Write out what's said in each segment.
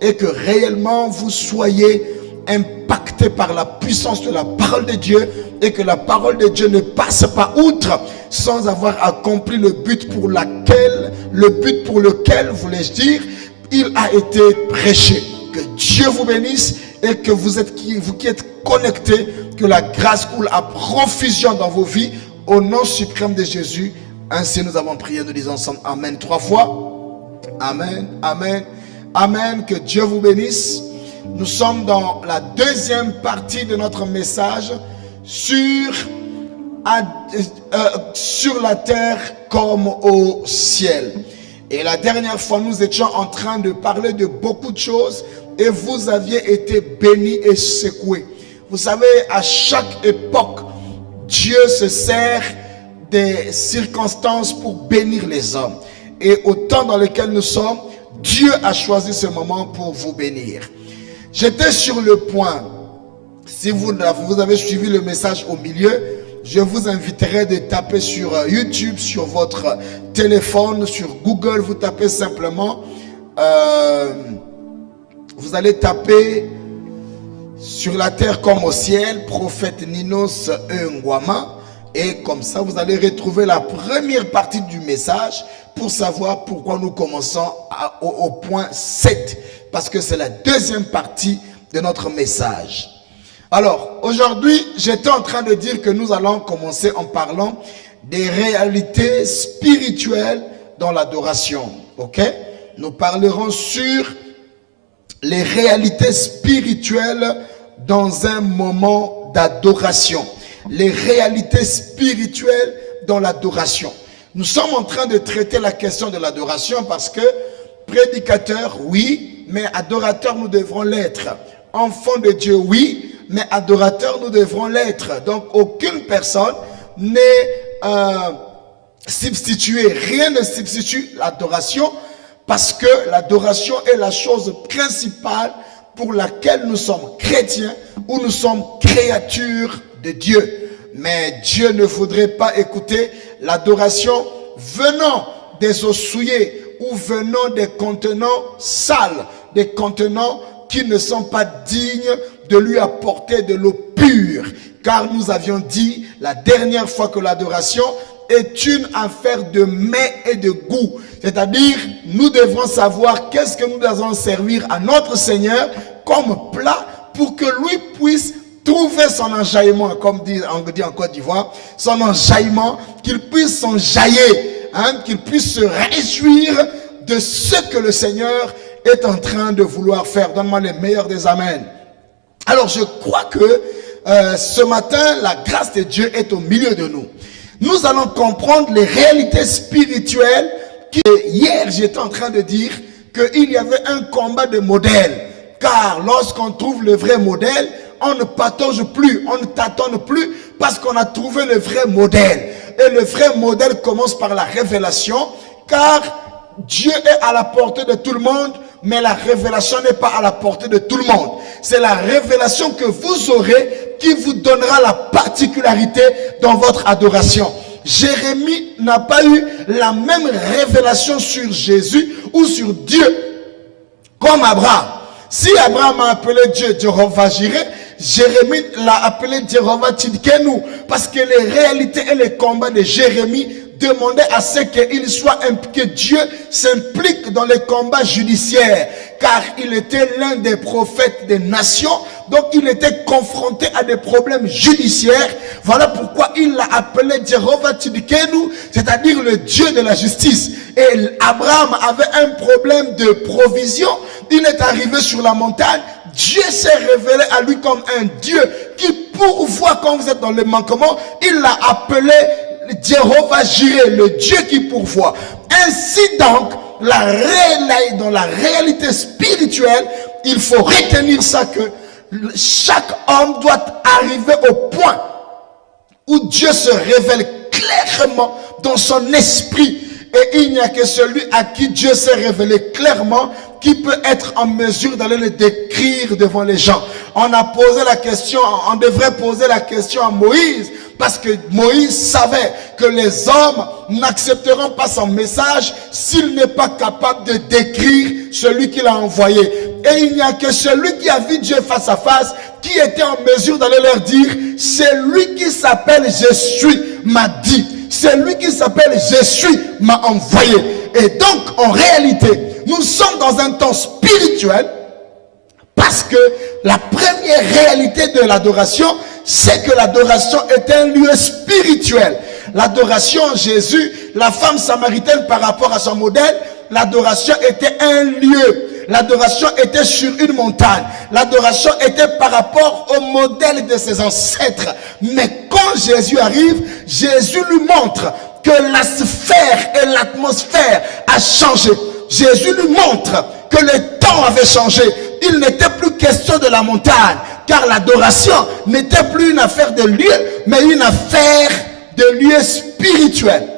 et que réellement vous soyez impacté par la puissance de la parole de Dieu et que la parole de Dieu ne passe pas outre sans avoir accompli le but pour lequel, voulais-je dire, il a été prêché. Que Dieu vous bénisse et que vous qui êtes connectés, que la grâce coule à profusion dans vos vies au nom suprême de Jésus. Ainsi nous avons prié, nous disons ensemble Amen 3 fois. Amen, Amen, Amen. Que Dieu vous bénisse. Nous sommes dans la deuxième partie de notre message sur la terre comme au ciel. Et la dernière fois, nous étions en train de parler de beaucoup de choses et vous aviez été bénis et secoués. Vous savez, à chaque époque, Dieu se sert des circonstances pour bénir les hommes. Et au temps dans lequel nous sommes, Dieu a choisi ce moment pour vous bénir. J'étais sur le point, si vous avez suivi le message au milieu, je vous inviterai de taper sur YouTube, sur votre téléphone, sur Google, vous tapez simplement, vous allez taper sur la terre comme au ciel, prophète Ninos Ngwama, et comme ça vous allez retrouver la première partie du message pour savoir pourquoi nous commençons au point 7, parce que c'est la deuxième partie de notre message. Alors, aujourd'hui, j'étais en train de dire que nous allons commencer en parlant des réalités spirituelles dans l'adoration. Ok? Nous parlerons sur les réalités spirituelles dans un moment d'adoration. Les réalités spirituelles dans l'adoration. Nous sommes en train de traiter la question de l'adoration parce que prédicateur, oui, mais adorateur, nous devrons l'être. Enfant de Dieu, oui, mais adorateur, nous devrons l'être. Donc, aucune personne n'est substituée. Rien ne substitue l'adoration parce que l'adoration est la chose principale pour laquelle nous sommes chrétiens ou nous sommes créatures de Dieu. Mais Dieu ne voudrait pas écouter l'adoration venant des eaux souillées ou venant des contenants sales, des contenants qui ne sont pas dignes de lui apporter de l'eau pure. Car nous avions dit la dernière fois que l'adoration est une affaire de mets et de goût. C'est-à-dire, nous devrons savoir qu'est-ce que nous devons servir à notre Seigneur comme plat pour que lui puisse trouver son enjaillement, comme on dit en Côte d'Ivoire, son enjaillement, qu'il puisse s'enjailler, qu'il puisse se réjouir de ce que le Seigneur est en train de vouloir faire. Donne-moi les meilleurs des amens. Alors je crois que ce matin, la grâce de Dieu est au milieu de nous. Nous allons comprendre les réalités spirituelles. Hier, j'étais en train de dire qu'il y avait un combat de modèles. Car lorsqu'on trouve le vrai modèle, on ne patauge plus, on ne tâtonne plus parce qu'on a trouvé le vrai modèle. Et le vrai modèle commence par la révélation, car Dieu est à la portée de tout le monde, mais la révélation n'est pas à la portée de tout le monde. C'est la révélation que vous aurez qui vous donnera la particularité dans votre adoration. Jérémie n'a pas eu la même révélation sur Jésus ou sur Dieu comme Abraham. Si Abraham a appelé Dieu Jéhovah Jireh, Jérémie l'a appelé Jéhovah Tidkenu, parce que les réalités et les combats de Jérémie demandaient à ce qu'il soit que Dieu s'implique dans les combats judiciaires, car il était l'un des prophètes des nations, donc il était confronté à des problèmes judiciaires. Voilà pourquoi il l'a appelé Jéhovah Tidkenu, c'est-à-dire le Dieu de la justice. Et Abraham avait un problème de provision. Il est arrivé sur la montagne. Dieu s'est révélé à lui comme un Dieu qui pourvoit quand vous êtes dans le manquement. Il l'a appelé Jéhovah Jireh, le Dieu qui pourvoit. Ainsi donc, dans la réalité spirituelle, il faut retenir ça que chaque homme doit arriver au point où Dieu se révèle clairement dans son esprit. Et il n'y a que celui à qui Dieu s'est révélé clairement qui peut être en mesure d'aller le décrire devant les gens. On a posé la question, on devrait poser la question à Moïse. Parce que Moïse savait que les hommes n'accepteront pas son message s'il n'est pas capable de décrire celui qu'il a envoyé. Et il n'y a que celui qui a vu Dieu face à face qui était en mesure d'aller leur dire, c'est lui qui s'appelle Je suis m'a dit. C'est lui qui s'appelle Je suis m'a envoyé. Et donc, en réalité, nous sommes dans un temps spirituel parce que la première réalité de l'adoration, c'est que l'adoration est un lieu spirituel. L'adoration, Jésus, la femme samaritaine par rapport à son modèle, l'adoration était un lieu. L'adoration était sur une montagne. L'adoration était par rapport au modèle de ses ancêtres. Mais quand Jésus arrive, Jésus lui montre que la sphère et l'atmosphère a changé. Jésus lui montre que le temps avait changé. Il n'était plus question de la montagne, car l'adoration n'était plus une affaire de lieu, mais une affaire de lieu spirituel.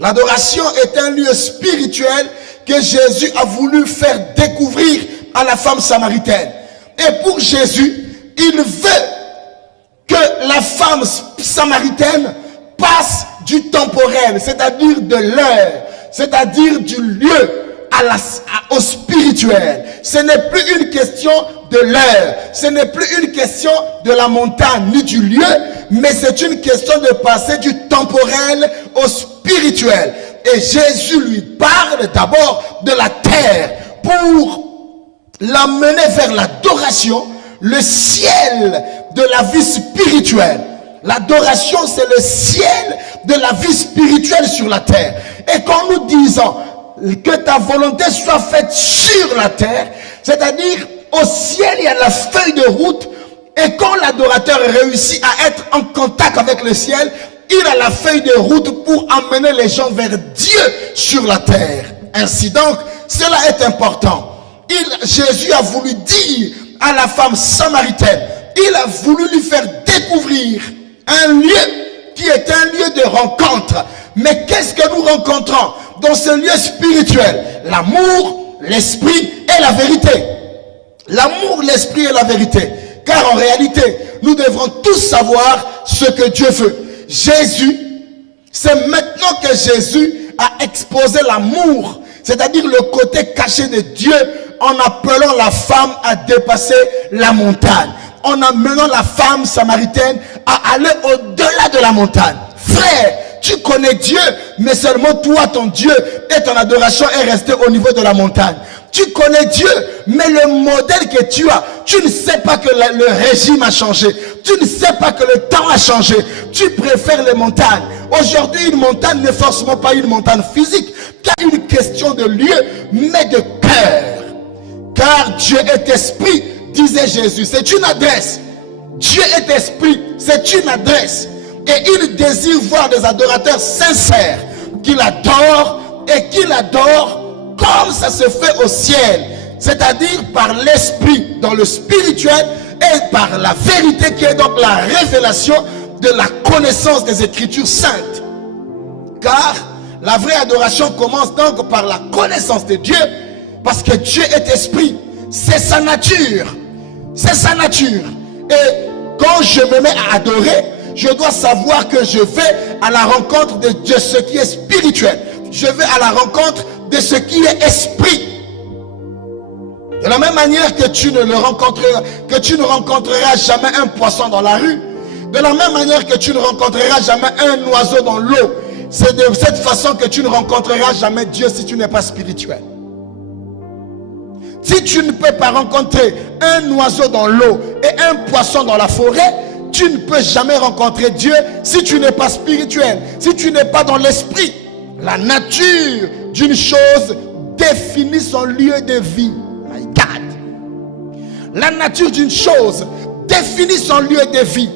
L'adoration est un lieu spirituel que Jésus a voulu faire découvrir à la femme samaritaine. Et pour Jésus, il veut que la femme samaritaine passe du temporel, c'est-à-dire de l'heure, c'est-à-dire du lieu au spirituel. Ce n'est plus une question de l'heure, ce n'est plus une question de la montagne ni du lieu, mais c'est une question de passer du temporel au spirituel. Et Jésus lui parle d'abord de la terre pour l'amener vers l'adoration, le ciel de la vie spirituelle. L'adoration, c'est le ciel de la vie spirituelle sur la terre. Et quand nous disons que ta volonté soit faite sur la terre, c'est-à-dire au ciel, il y a la feuille de route, et quand l'adorateur réussit à être en contact avec le ciel, il a la feuille de route pour amener les gens vers Dieu sur la terre. Ainsi donc, cela est important. Jésus a voulu dire à la femme samaritaine, il a voulu lui faire découvrir un lieu qui est un lieu de rencontre. Mais qu'est-ce que nous rencontrons dans ce lieu spirituel? L'amour, l'esprit et la vérité. L'amour, l'esprit et la vérité. Car en réalité, nous devrons tous savoir ce que Dieu veut. Jésus, c'est maintenant que Jésus a exposé l'amour, c'est-à-dire le côté caché de Dieu, en appelant la femme à dépasser la montagne, en amenant la femme samaritaine à aller au-delà de la montagne. Frère, tu connais Dieu, mais seulement toi, ton Dieu et ton adoration est resté au niveau de la montagne. Tu connais Dieu, mais le modèle que tu as, tu ne sais pas que le régime a changé. Tu ne sais pas que le temps a changé. Tu préfères les montagnes. Aujourd'hui, une montagne n'est forcément pas une montagne physique, car une question de lieu, mais de cœur. Car Dieu est esprit, disait Jésus. C'est une adresse. Dieu est esprit, c'est une adresse. Et il désire voir des adorateurs sincères, qu'il adore et qu'il adore comme ça se fait au ciel, c'est-à-dire par l'esprit dans le spirituel et par la vérité qui est donc la révélation de la connaissance des Écritures saintes. Car la vraie adoration commence donc par la connaissance de Dieu, parce que Dieu est esprit, c'est sa nature, c'est sa nature. Et quand je me mets à adorer, je dois savoir que je vais à la rencontre de ce qui est spirituel. Je vais à la rencontre de ce qui est esprit. De la même manière que tu ne rencontreras jamais un poisson dans la rue, de la même manière que tu ne rencontreras jamais un oiseau dans l'eau, c'est de cette façon que tu ne rencontreras jamais Dieu si tu n'es pas spirituel. Si tu ne peux pas rencontrer un oiseau dans l'eau et un poisson dans la forêt, tu ne peux jamais rencontrer Dieu si tu n'es pas spirituel, si tu n'es pas dans l'esprit. La nature d'une chose définit son lieu de vie. My God. La nature d'une chose définit son lieu de vie.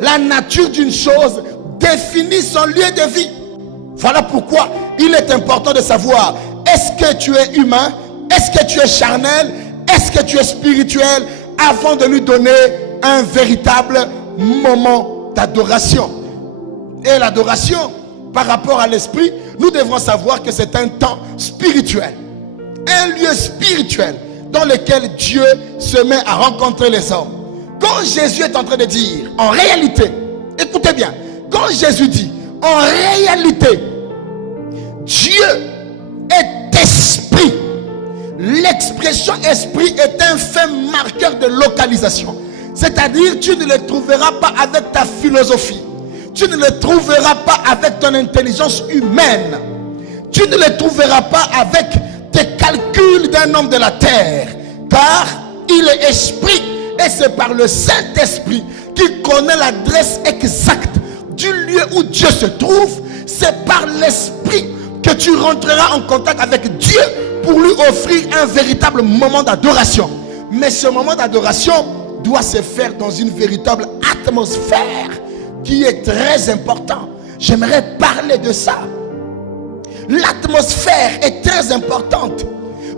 La nature d'une chose définit son lieu de vie. Voilà pourquoi il est important de savoir, est-ce que tu es humain? Est-ce que tu es charnel? Est-ce que tu es spirituel? Avant de lui donner un véritable moment d'adoration. Et l'adoration, par rapport à l'esprit, nous devrons savoir que c'est un temps spirituel. Un lieu spirituel dans lequel Dieu se met à rencontrer les hommes. Quand Jésus est en train de dire, en réalité, Écoutez bien, quand Jésus dit, en réalité, Dieu est esprit, l'expression esprit est un fait marqueur de localisation. C'est-à-dire, tu ne le trouveras pas avec ta philosophie. Tu ne le trouveras pas avec ton intelligence humaine. Tu ne le trouveras pas avec tes calculs d'un homme de la terre. Car il est esprit. Et c'est par le Saint-Esprit qui connaît l'adresse exacte du lieu où Dieu se trouve. C'est par l'esprit que tu rentreras en contact avec Dieu pour lui offrir un véritable moment d'adoration. Mais ce moment d'adoration doit se faire dans une véritable atmosphère qui est très important. J'aimerais parler de ça. L'atmosphère est très importante.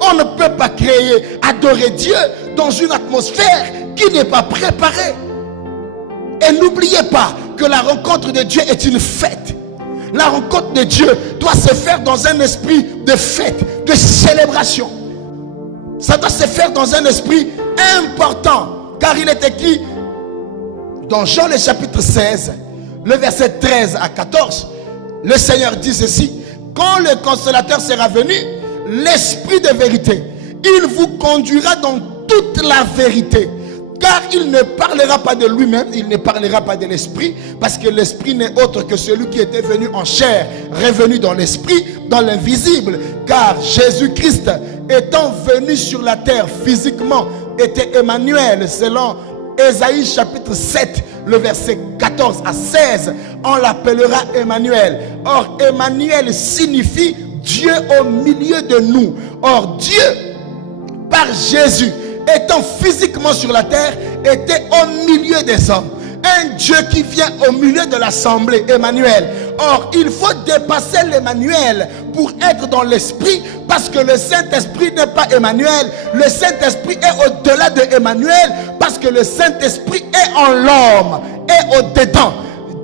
On ne peut pas créer, adorer Dieu dans une atmosphère qui n'est pas préparée. Et n'oubliez pas que la rencontre de Dieu est une fête. La rencontre de Dieu doit se faire dans un esprit de fête, de célébration. Ça doit se faire dans un esprit important. Car il est écrit dans Jean le chapitre 16, le verset 13 à 14, le Seigneur dit ceci: quand le consolateur sera venu, l'esprit de vérité, il vous conduira dans toute la vérité. Car il ne parlera pas de lui-même, il ne parlera pas de l'esprit, parce que l'esprit n'est autre que celui qui était venu en chair, revenu dans l'esprit, dans l'invisible. Car Jésus-Christ, étant venu sur la terre physiquement, était Emmanuel, selon Ésaïe chapitre 7, le verset 14 à 16, on l'appellera Emmanuel. Or, Emmanuel signifie Dieu au milieu de nous. Or, Dieu, par Jésus, étant physiquement sur la terre, était au milieu des hommes. Un Dieu qui vient au milieu de l'assemblée, Emmanuel. Or, il faut dépasser l'Emmanuel pour être dans l'esprit, parce que le Saint-Esprit n'est pas Emmanuel. Le Saint-Esprit est au-delà de Emmanuel, parce que le Saint-Esprit est en l'homme, est au-dedans.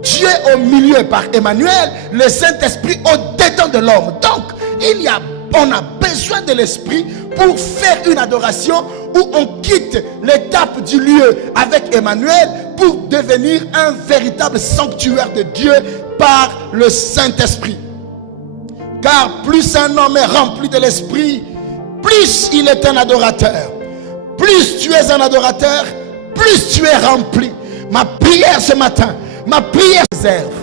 Dieu au milieu par Emmanuel, le Saint-Esprit au-dedans de l'homme. Donc, on a besoin de l'esprit pour faire une adoration où on quitte l'étape du lieu avec Emmanuel pour devenir un véritable sanctuaire de Dieu par le Saint-Esprit. Car plus un homme est rempli de l'esprit, plus il est un adorateur. Plus tu es un adorateur, plus tu es rempli. Ma prière ce matin, ma prière réserve.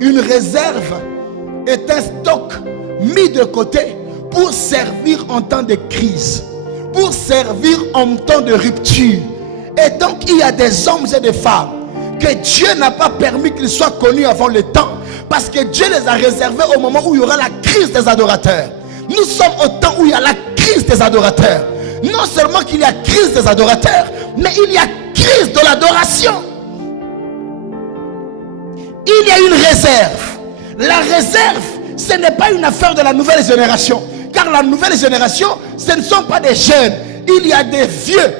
Une réserve est un stock mis de côté pour servir en temps de crise, pour servir en temps de rupture. Et donc il y a des hommes et des femmes que Dieu n'a pas permis qu'ils soient connus avant le temps, parce que Dieu les a réservés au moment où il y aura la crise des adorateurs. Nous sommes au temps où il y a la crise des adorateurs. Non seulement qu'il y a crise des adorateurs, mais il y a crise de l'adoration. Il y a une réserve. La réserve, ce n'est pas une affaire de la nouvelle génération. Car la nouvelle génération, ce ne sont pas des jeunes. Il y a des vieux,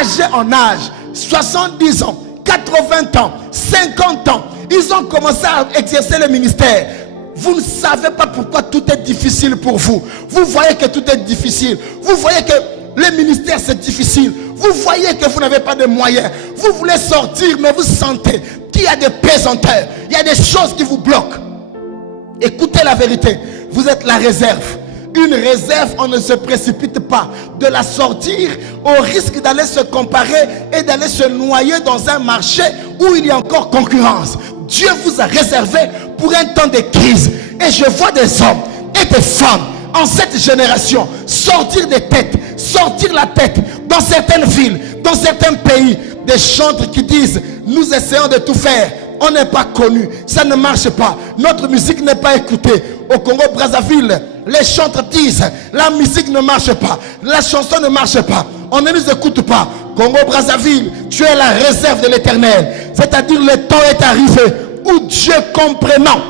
âgés en âge, 70 ans, 80 ans, 50 ans. Ils ont commencé à exercer le ministère. Vous ne savez pas pourquoi tout est difficile pour vous. Vous voyez que tout est difficile. Vous voyez que le ministère c'est difficile. Vous voyez que vous n'avez pas de moyens. Vous voulez sortir, mais vous sentez qu'il y a des pesanteurs. Il y a des choses qui vous bloquent. Écoutez la vérité. Vous êtes la réserve. Une réserve, on ne se précipite pas de la sortir au risque d'aller se comparer et d'aller se noyer dans un marché où il y a encore concurrence. Dieu vous a réservé pour un temps de crise. Et je vois des hommes et des femmes en cette génération sortir des têtes, sortir la tête dans certaines villes, dans certains pays, des chantres qui disent: nous essayons de tout faire, on n'est pas connu, ça ne marche pas, notre musique n'est pas écoutée. Au Congo-Brazzaville, les chantres disent: la musique ne marche pas, la chanson ne marche pas, on ne nous écoute pas. Congo-Brazzaville, tu es la réserve de l'Éternel. C'est-à-dire le temps est arrivé où Dieu, comprenant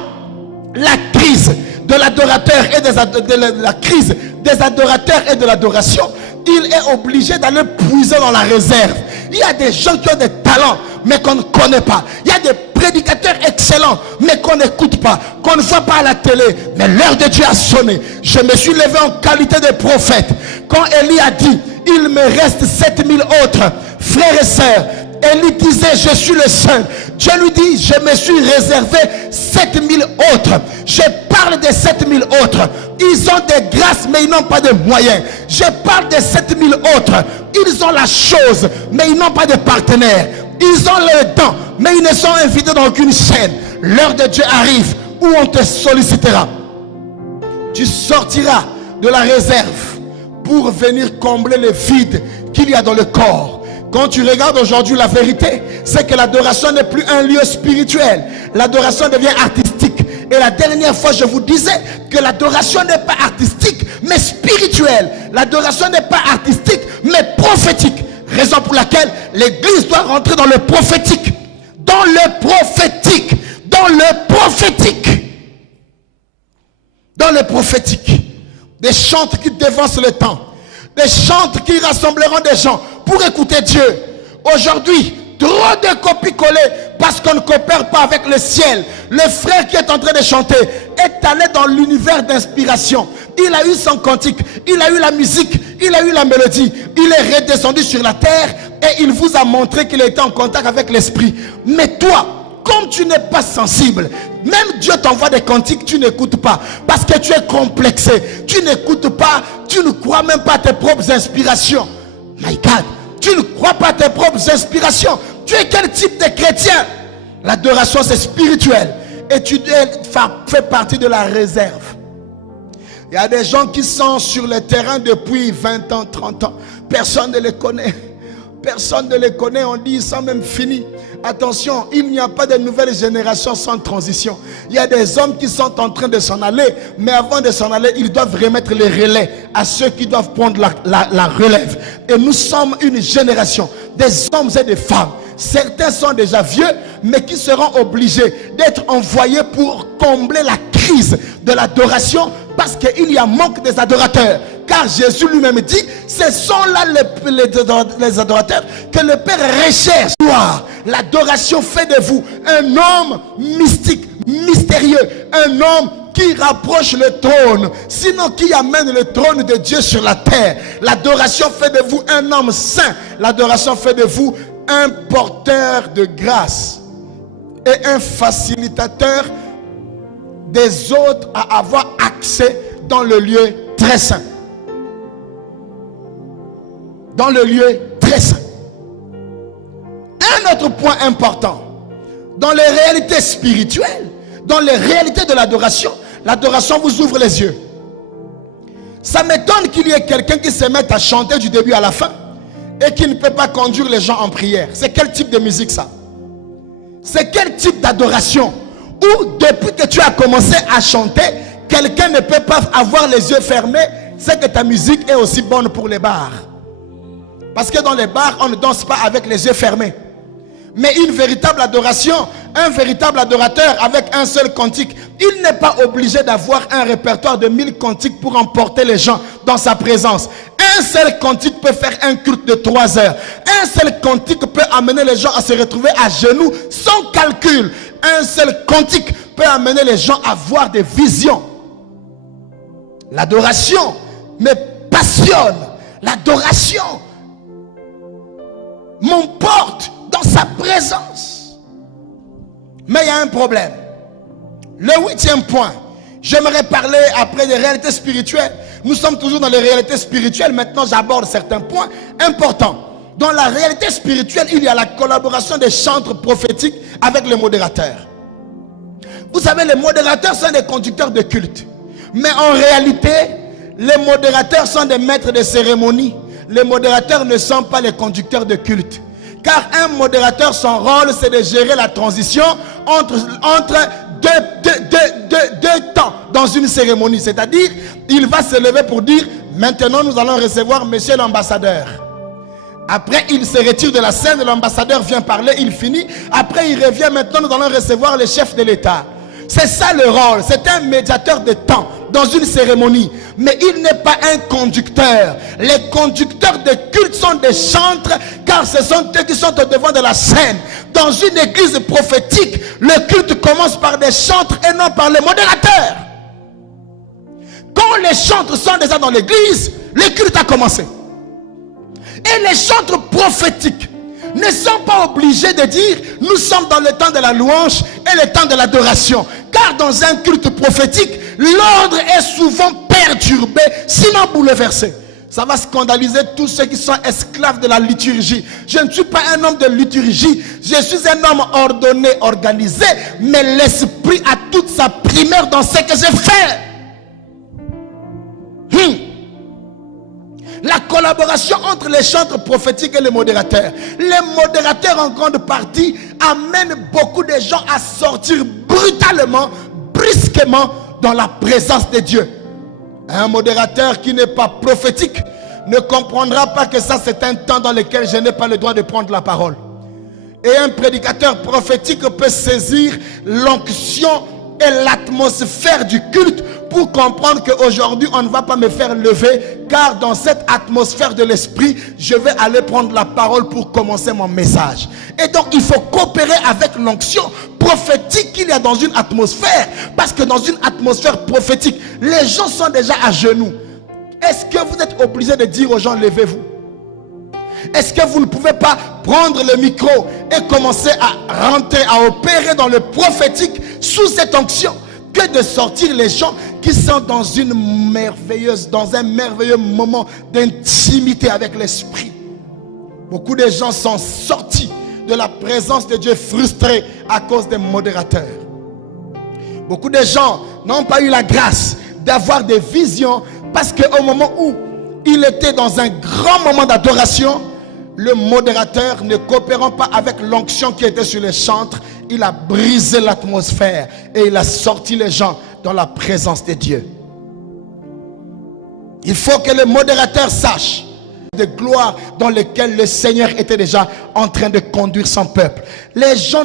la crise de l'adorateur et la crise des adorateurs et de l'adoration, il est obligé d'aller puiser dans la réserve. Il y a des gens qui ont des talents mais qu'on ne connaît pas. Il y a des prédicateurs excellents mais qu'on n'écoute pas, qu'on ne voit pas à la télé. Mais l'heure de Dieu a sonné. Je me suis levé en qualité de prophète quand Élie a dit: il me reste 7000 autres frères et sœurs. Élie disait: je suis le seul. Dieu lui dit, je me suis réservé 7000 autres. Je parle des 7000 autres. Ils ont des grâces, mais ils n'ont pas de moyens. Je parle des 7000 autres. Ils ont la chose, mais ils n'ont pas de partenaire. Ils ont le temps, mais ils ne sont invités dans aucune chaîne. L'heure de Dieu arrive où on te sollicitera. Tu sortiras de la réserve pour venir combler le vide qu'il y a dans le corps. Quand tu regardes aujourd'hui, la vérité, c'est que l'adoration n'est plus un lieu spirituel. L'adoration devient artistique. Et la dernière fois, je vous disais que l'adoration n'est pas artistique, mais spirituelle. L'adoration n'est pas artistique, mais prophétique. Raison pour laquelle l'église doit rentrer dans le prophétique. Dans le prophétique. Dans le prophétique. Dans le prophétique. Des chants qui dévancent le temps. Des chants qui rassembleront des gens pour écouter Dieu. Aujourd'hui, trop de copies-collées parce qu'on ne coopère pas avec le ciel. Le frère qui est en train de chanter est allé dans l'univers d'inspiration. Il a eu son cantique, il a eu la musique, il a eu la mélodie. Il est redescendu sur la terre et il vous a montré qu'il était en contact avec l'esprit. Mais toi, comme tu n'es pas sensible, même Dieu t'envoie des cantiques, tu n'écoutes pas. Parce que tu es complexé. Tu n'écoutes pas, tu ne crois même pas à tes propres inspirations. My God, tu ne crois pas à tes propres inspirations. Tu es quel type de chrétien? L'adoration c'est spirituel. Et tu fais partie de la réserve. Il y a des gens qui sont sur le terrain depuis 20 ans, 30 ans. Personne ne les connaît. Personne ne les connaît. On dit ils sont même finis. Attention, il n'y a pas de nouvelle génération sans transition. Il y a des hommes qui sont en train de s'en aller. Mais avant de s'en aller, ils doivent remettre les relais à ceux qui doivent prendre la relève. Et nous sommes une génération des hommes et des femmes. Certains sont déjà vieux, mais qui seront obligés d'être envoyés pour combler la crise de l'adoration, parce qu'il y a manque des adorateurs. Car Jésus lui-même dit, ce sont là les adorateurs que le Père recherche. L'adoration fait de vous un homme mystique, mystérieux, un homme qui rapproche le trône, sinon qui amène le trône de Dieu sur la terre. L'adoration fait de vous un homme saint. L'adoration fait de vous un porteur de grâce et un facilitateur des autres à avoir accès dans le lieu très saint. Dans le lieu très saint. Un autre point important, dans les réalités spirituelles, dans les réalités de l'adoration, l'adoration vous ouvre les yeux. Ça m'étonne qu'il y ait quelqu'un qui se mette à chanter du début à la fin et qui ne peut pas conduire les gens en prière. C'est quel type de musique ça? C'est quel type d'adoration? Où depuis que tu as commencé à chanter, quelqu'un ne peut pas avoir les yeux fermés, c'est que ta musique est aussi bonne pour les bars. Parce que dans les bars, on ne danse pas avec les yeux fermés. Mais une véritable adoration, un véritable adorateur avec un seul cantique, il n'est pas obligé d'avoir un répertoire de 1000 cantiques pour emporter les gens dans sa présence. Un seul cantique peut faire un culte de 3 heures. Un seul cantique peut amener les gens à se retrouver à genoux sans calcul. Un seul cantique peut amener les gens à voir des visions. L'adoration me passionne. L'adoration m'emporte dans sa présence. Mais il y a un problème. Le 8e point, j'aimerais parler après des réalités spirituelles. Nous sommes toujours dans les réalités spirituelles. Maintenant, j'aborde certains points importants. Dans la réalité spirituelle, il y a la collaboration des chantres prophétiques avec les modérateurs. Vous savez, les modérateurs sont des conducteurs de culte. Mais en réalité, les modérateurs sont des maîtres de cérémonie. Les modérateurs ne sont pas les conducteurs de culte. Car un modérateur, son rôle, c'est de gérer la transition entre deux temps dans une cérémonie. C'est-à-dire, il va se lever pour dire, maintenant nous allons recevoir monsieur l'ambassadeur. Après, il se retire de la scène, l'ambassadeur vient parler, il finit. Après, il revient, maintenant nous allons recevoir le chef de l'État. C'est ça le rôle, c'est un médiateur de temps dans une cérémonie. Mais il n'est pas un conducteur. Les conducteurs de culte sont des chantres, car ce sont eux qui sont au devant de la scène. Dans une église prophétique, le culte commence par des chantres et non par les modérateurs. Quand les chantres sont déjà dans l'église, le culte a commencé. Et les chantres prophétiques ne sont pas obligés de dire nous sommes dans le temps de la louange et le temps de l'adoration. Car dans un culte prophétique, l'ordre est souvent perturbé, sinon bouleversé. Ça va scandaliser tous ceux qui sont esclaves de la liturgie. Je ne suis pas un homme de liturgie. Je suis un homme ordonné, organisé. Mais l'esprit a toute sa primeur dans ce que je fais. La collaboration entre les chantres prophétiques et les modérateurs. Les modérateurs en grande partie amènent beaucoup de gens à sortir brutalement, brusquement dans la présence de Dieu. Un modérateur qui n'est pas prophétique ne comprendra pas que ça c'est un temps dans lequel je n'ai pas le droit de prendre la parole. Et un prédicateur prophétique peut saisir l'onction et l'atmosphère du culte pour comprendre qu'aujourd'hui on ne va pas me faire lever, car dans cette atmosphère de l'esprit je vais aller prendre la parole pour commencer mon message. Et donc il faut coopérer avec l'onction prophétique qu'il y a dans une atmosphère, parce que dans une atmosphère prophétique les gens sont déjà à genoux. Est-ce que vous êtes obligé de dire aux gens levez-vous? Est-ce que vous ne pouvez pas prendre le micro et commencer à rentrer, à opérer dans le prophétique sous cette onction, que de sortir les gens qui sont dans un merveilleux moment d'intimité avec l'esprit? Beaucoup de gens sont sortis de la présence de Dieu frustrés à cause des modérateurs. Beaucoup de gens n'ont pas eu la grâce d'avoir des visions parce qu'au moment où il était dans un grand moment d'adoration, le modérateur, ne coopérant pas avec l'onction qui était sur les chantres, il a brisé l'atmosphère et il a sorti les gens dans la présence de Dieu. Il faut que le modérateur sache de gloire dans lesquelles le Seigneur était déjà en train de conduire son peuple. Les gens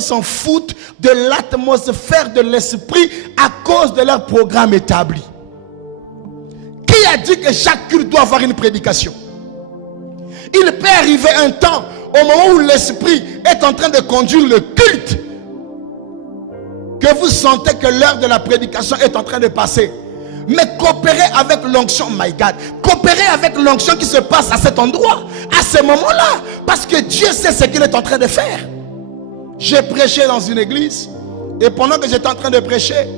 s'en foutent de l'atmosphère de l'esprit à cause de leur programme établi. Qui a dit que chaque culte doit avoir une prédication? Il peut arriver un temps, au moment où l'esprit est en train de conduire le culte, que vous sentez que l'heure de la prédication est en train de passer. Mais coopérez avec l'onction, my God. Coopérez avec l'onction qui se passe à cet endroit, à ce moment-là. Parce que Dieu sait ce qu'il est en train de faire. J'ai prêché dans une église. Et pendant que j'étais en train de prêcher,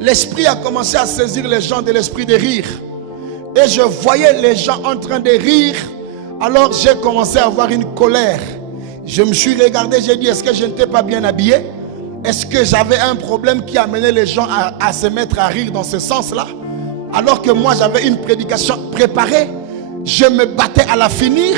l'esprit a commencé à saisir les gens de l'esprit de rire. Et je voyais les gens en train de rire. Alors j'ai commencé à avoir une colère. Je me suis regardé, j'ai dit, est-ce que je n'étais pas bien habillé? Est-ce que j'avais un problème qui amenait les gens à se mettre à rire dans ce sens-là? Alors que moi j'avais une prédication préparée. Je me battais à la finir.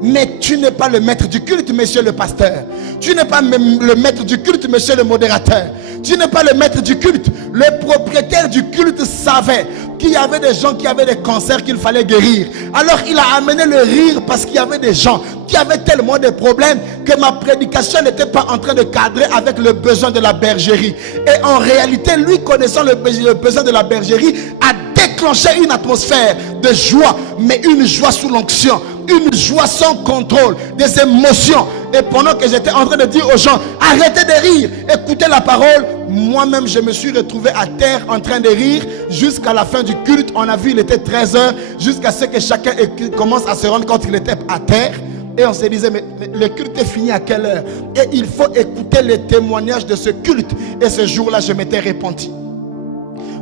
Mais tu n'es pas le maître du culte, monsieur le pasteur. Tu n'es pas le maître du culte, monsieur le modérateur. Tu n'es pas le maître du culte. Le propriétaire du culte savait qu'il y avait des gens qui avaient des cancers qu'il fallait guérir. Alors il a amené le rire parce qu'il y avait des gens qui avaient tellement de problèmes que ma prédication n'était pas en train de cadrer avec le besoin de la bergerie. Et en réalité, lui connaissant le besoin de la bergerie, a déclenché une atmosphère de joie, mais une joie sous l'onction. Une joie sans contrôle, des émotions. Et pendant que j'étais en train de dire aux gens, arrêtez de rire, écoutez la parole, moi-même je me suis retrouvé à terre en train de rire jusqu'à la fin du culte. On a vu, il était 13h, jusqu'à ce que chacun commence à se rendre compte qu'il était à terre. Et on se disait, mais le culte est fini à quelle heure? Et il faut écouter les témoignages de ce culte. Et ce jour-là, je m'étais repenti.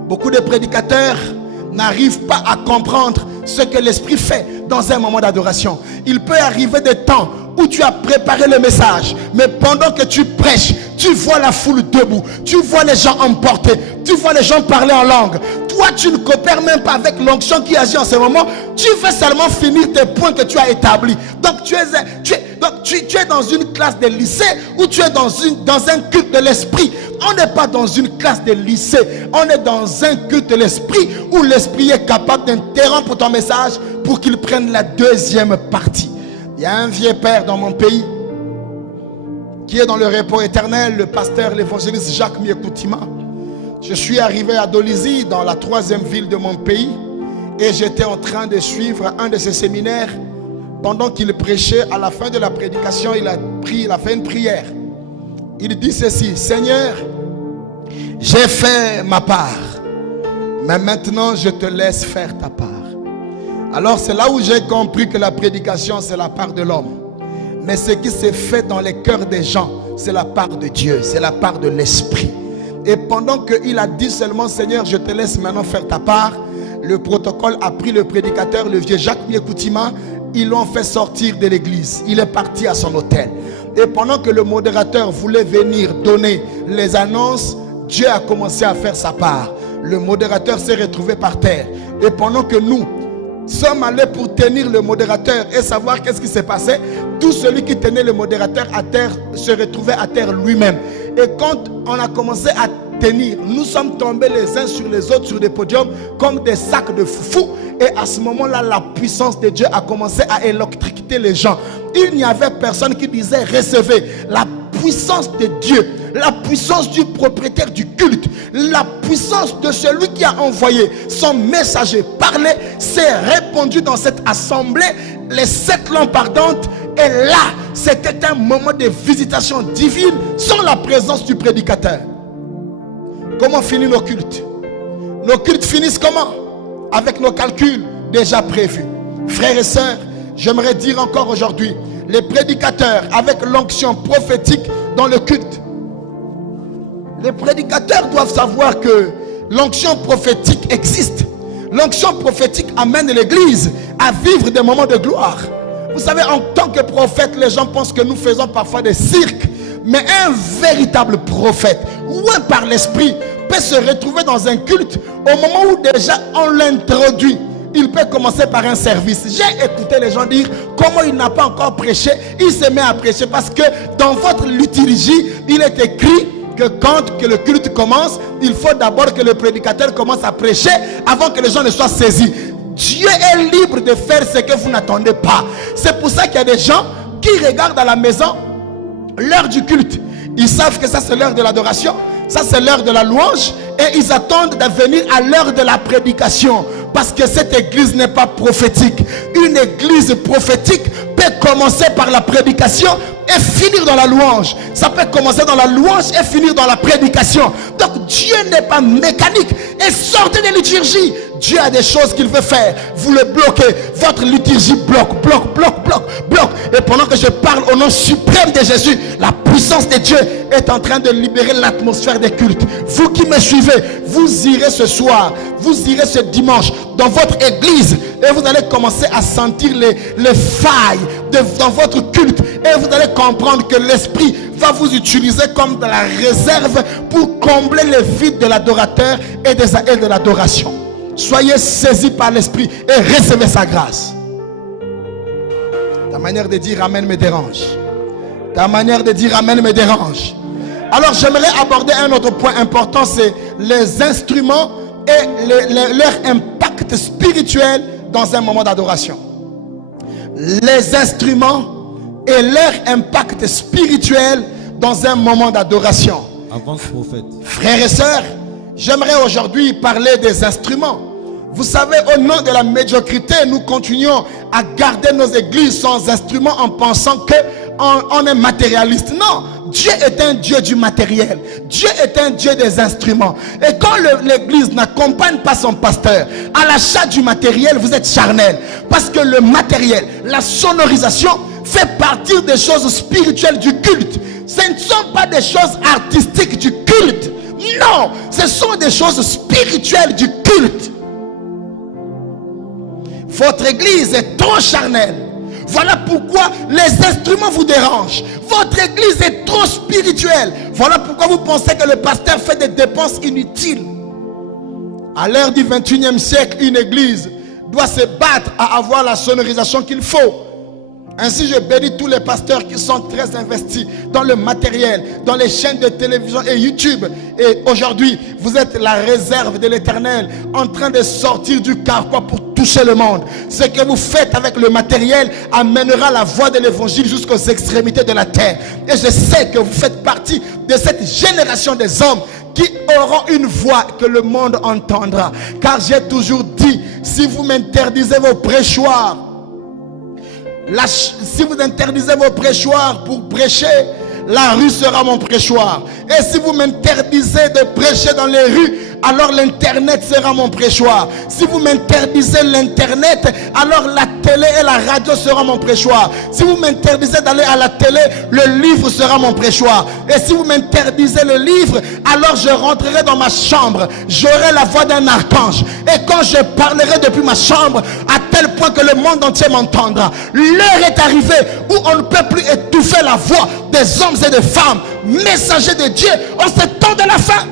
Beaucoup de prédicateurs n'arrivent pas à comprendre ce que l'esprit fait dans un moment d'adoration. Il peut arriver des temps où tu as préparé le message, mais pendant que tu prêches, tu vois la foule debout, tu vois les gens emportés, tu vois les gens parler en langue. Toi, tu ne coopères même pas avec l'onction qui agit en ce moment. Tu veux seulement finir tes points que tu as établis. Donc tu es dans une classe de lycée ou tu es dans un culte de l'esprit. On n'est pas dans une classe de lycée. On est dans un culte de l'esprit où l'esprit est capable d'interrompre ton message pour qu'il prenne la deuxième partie. Il y a un vieux père dans mon pays qui est dans le repos éternel, le pasteur, l'évangéliste Jacques Miekoutima. Je suis arrivé à Dolisie, dans la 3e ville de mon pays, et j'étais en train de suivre un de ses séminaires. Pendant qu'il prêchait, à la fin de la prédication, il a fait une prière. Il dit ceci: Seigneur, j'ai fait ma part, mais maintenant je te laisse faire ta part. Alors c'est là où j'ai compris que la prédication c'est la part de l'homme. Mais ce qui s'est fait dans les cœurs des gens, c'est la part de Dieu, c'est la part de l'Esprit. Et pendant qu'il a dit seulement, Seigneur, je te laisse maintenant faire ta part, le protocole a pris le prédicateur, le vieux Jacques Miekoutima, ils l'ont fait sortir de l'église. Il est parti à son hôtel. Et pendant que le modérateur voulait venir donner les annonces, Dieu a commencé à faire sa part. Le modérateur s'est retrouvé par terre. Et pendant que nous sommes allés pour tenir le modérateur et savoir qu'est-ce qui s'est passé, tout celui qui tenait le modérateur à terre se retrouvait à terre lui-même. Et quand on a commencé à tenir, nous sommes tombés les uns sur les autres sur des podiums comme des sacs de foufou. Et à ce moment-là, la puissance de Dieu a commencé à électrocuter les gens. Il n'y avait personne qui disait recevez. La puissance de Dieu, la puissance du propriétaire du culte, la puissance de celui qui a envoyé son messager parler s'est répandue dans cette assemblée. Les 7 lampes ardentes. Et là, c'était un moment de visitation divine sans la présence du prédicateur. Comment finissent nos cultes? Nos cultes finissent comment? Avec nos calculs déjà prévus. Frères et sœurs, j'aimerais dire encore aujourd'hui, les prédicateurs avec l'onction prophétique dans le culte. Les prédicateurs doivent savoir que l'onction prophétique existe. L'onction prophétique amène l'église à vivre des moments de gloire. Vous savez, en tant que prophète, les gens pensent que nous faisons parfois des cirques. Mais un véritable prophète, oué par l'esprit, peut se retrouver dans un culte au moment où déjà on l'introduit. Il peut commencer par un service. J'ai écouté les gens dire comment il n'a pas encore prêché. Il se met à prêcher parce que dans votre liturgie, il est écrit que quand que le culte commence, il faut d'abord que le prédicateur commence à prêcher avant que les gens ne soient saisis. Dieu est libre de faire ce que vous n'attendez pas. C'est pour ça qu'il y a des gens qui regardent à la maison l'heure du culte. Ils savent que ça c'est l'heure de l'adoration, ça c'est l'heure de la louange, et ils attendent de venir à l'heure de la prédication. Parce que cette église n'est pas prophétique. Une église prophétique peut commencer par la prédication et finir dans la louange. Ça peut commencer dans la louange et finir dans la prédication. Donc Dieu n'est pas mécanique. Et sortez des liturgies. Dieu a des choses qu'il veut faire. Vous le bloquez. Votre liturgie bloque. Et pendant que je parle au nom suprême de Jésus, la puissance de Dieu est en train de libérer l'atmosphère des cultes. Vous qui me suivez, vous irez ce soir, vous irez ce dimanche dans votre église et vous allez commencer à sentir les failles dans votre culte. Et vous allez comprendre que l'esprit va vous utiliser comme de la réserve pour combler le vide de l'adorateur et de l'adoration. Soyez saisis par l'esprit et recevez sa grâce. Ta manière de dire amen me dérange. Ta manière de dire amen me dérange. Alors j'aimerais aborder un autre point important, c'est les instruments et leur impact spirituel dans un moment d'adoration. Les instruments et leur impact spirituel dans un moment d'adoration. Avance, prophète. Frères et sœurs, j'aimerais aujourd'hui parler des instruments. Vous savez, au nom de la médiocrité, nous continuons à garder nos églises sans instruments en pensant qu'on est matérialiste. Non, Dieu est un Dieu du matériel. Dieu est un Dieu des instruments. Et quand l'église n'accompagne pas son pasteur à l'achat du matériel, vous êtes charnel. Parce que le matériel, la sonorisation, fait partie des choses spirituelles du culte. Ce ne sont pas des choses artistiques du culte. Non, ce sont des choses spirituelles du culte. Votre église est trop charnelle. Voilà pourquoi les instruments vous dérangent. Votre église est trop spirituelle. Voilà pourquoi vous pensez que le pasteur fait des dépenses inutiles. À l'ère du 21e siècle, une église doit se battre à avoir la sonorisation qu'il faut. Ainsi, je bénis tous les pasteurs qui sont très investis dans le matériel, dans les chaînes de télévision et YouTube. Et aujourd'hui, vous êtes la réserve de l'Éternel, en train de sortir du carquois pour toucher le monde. Ce que vous faites avec le matériel amènera la voix de l'évangile jusqu'aux extrémités de la terre. Et je sais que vous faites partie de cette génération des hommes qui auront une voix que le monde entendra. Car j'ai toujours dit, si vous m'interdisez vos prêchoirs, si vous interdisez vos prêchoirs pour prêcher, la rue sera mon prêchoir. Et si vous m'interdisez de prêcher dans les rues, alors l'internet sera mon prêchoir. Si vous m'interdisez l'internet, alors la télé et la radio seront mon prêchoir. Si vous m'interdisez d'aller à la télé, le livre sera mon prêchoir. Et si vous m'interdisez le livre, alors je rentrerai dans ma chambre, j'aurai la voix d'un archange, et quand je parlerai depuis ma chambre, à tel point que le monde entier m'entendra. L'heure est arrivée où on ne peut plus étouffer la voix des hommes et des femmes, messagers de Dieu en ce temps de la fin.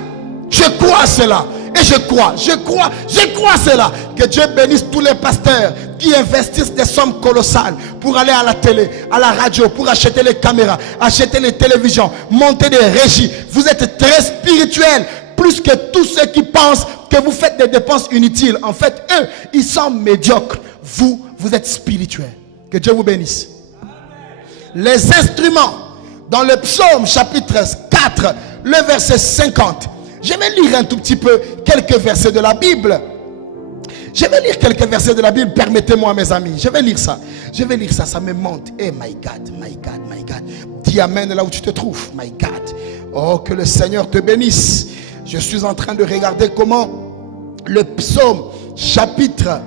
Je crois à cela. Et je crois à cela. Que Dieu bénisse tous les pasteurs qui investissent des sommes colossales pour aller à la télé, à la radio, pour acheter les caméras, acheter les télévisions, monter des régies. Vous êtes très spirituels, plus que tous ceux qui pensent que vous faites des dépenses inutiles. En fait, eux, ils sont médiocres. Vous êtes spirituels. Que Dieu vous bénisse. Les instruments, dans le psaume chapitre 4, le verset 50. Je vais lire un tout petit peu quelques versets de la Bible. Je vais lire quelques versets de la Bible. Permettez-moi, mes amis. Je vais lire ça. Ça me monte. Eh, my God. Dis amen là où tu te trouves. My God. Oh, que le Seigneur te bénisse. Je suis en train de regarder comment le psaume chapitre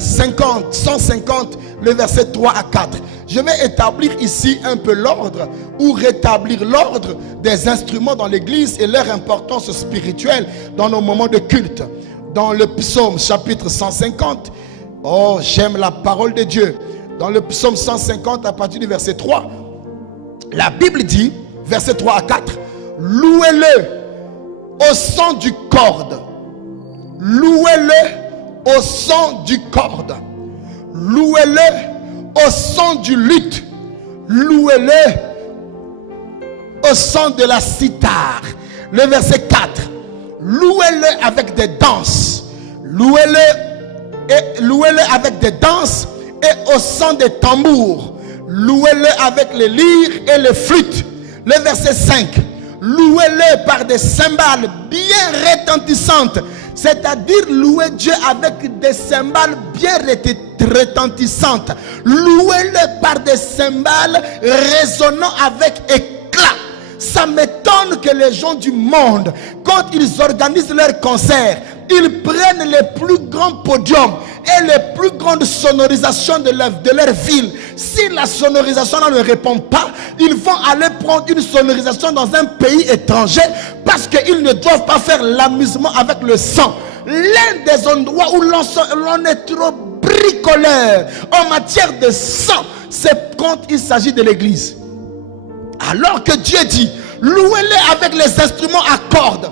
150, le verset 3 à 4. Je vais établir ici un peu l'ordre, ou rétablir l'ordre des instruments dans l'église et leur importance spirituelle dans nos moments de culte. Dans le psaume chapitre 150, oh, j'aime la parole de Dieu. Dans le psaume 150, à partir du verset 3, la Bible dit, verset 3 à 4, louez-le au son du corde. Louez-le au son du corde. Louez-le au son du luth. Louez-le au son de la cithare. Le verset 4. Louez-le avec des danses. Louez-le avec des danses et au son des tambours. Louez-le avec les lyres et les flûtes. Le verset 5. Louez-le par des cymbales bien retentissantes. C'est-à-dire louer Dieu avec des cymbales bien retentissantes. Louez-le par des cymbales résonnant avec éclat. Ça m'étonne que les gens du monde, quand ils organisent leurs concerts, ils prennent les plus grands podiums et les plus grandes sonorisations de leur ville. Si la sonorisation ne répond pas, ils vont aller prendre une sonorisation dans un pays étranger parce qu'ils ne doivent pas faire l'amusement avec le son. L'un des endroits où l'on est trop bricoleur en matière de son, c'est quand il s'agit de l'église. Alors que Dieu dit, louez-le avec les instruments à cordes.